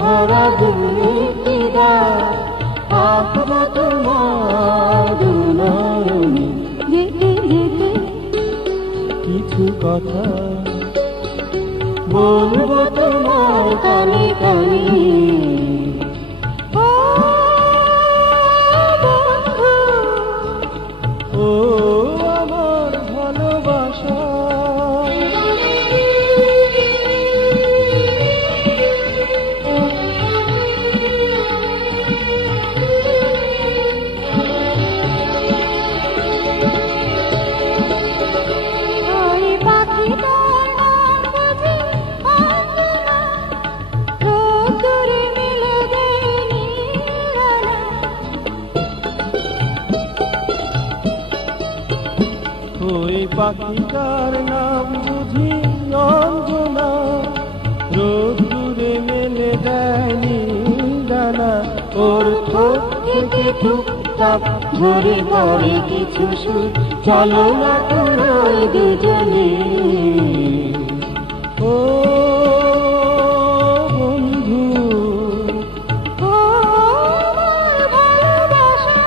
ভরা দুনিয়া আঁকবো তোমার দুনয়নে। যেতে যেতে কিছু কথা বলবো তোমার কানে কানে। ও আমার ভালোবাসা, ওই পাখিটার নাম বুঝি অঞ্জনা, রোদ্দুরে মেলে দেয়নি ডানা। ওর ঠোঁট থেকে টুকটাক ঝরে পড়ে কিছু সুর, চলো না তোরাই দুজনে। ও বন্ধু, ও আমার ভালোবাসা,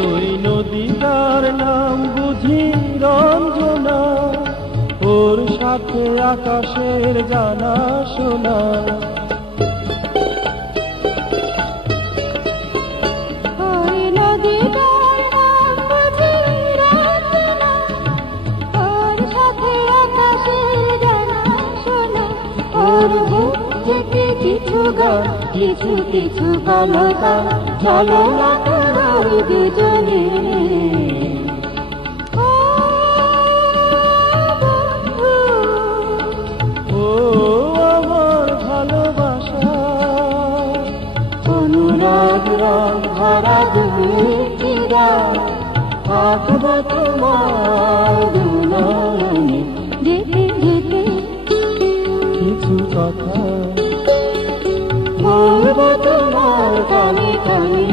ওই নদীটার নাম বুঝি রঞ্জনা, ওর সাথে আকাশের জানা শোনা। ওই নদীটার নাম বুঝি রঞ্জনা, ওর সাথে আকাশের জানা শোনা। ওর বুক থেকে কিছু গান, কিছু কিছু কলকা, চলো না তোরাই দুজনে। ও বন্ধু, ও আমার ভালোবাসা, অনুরাগ রং ভরা দুনিয়া আঁকবো তোমার দুনয়নে। যেতে যেতে কিছু কথা বলবো তোমার কানে কানে।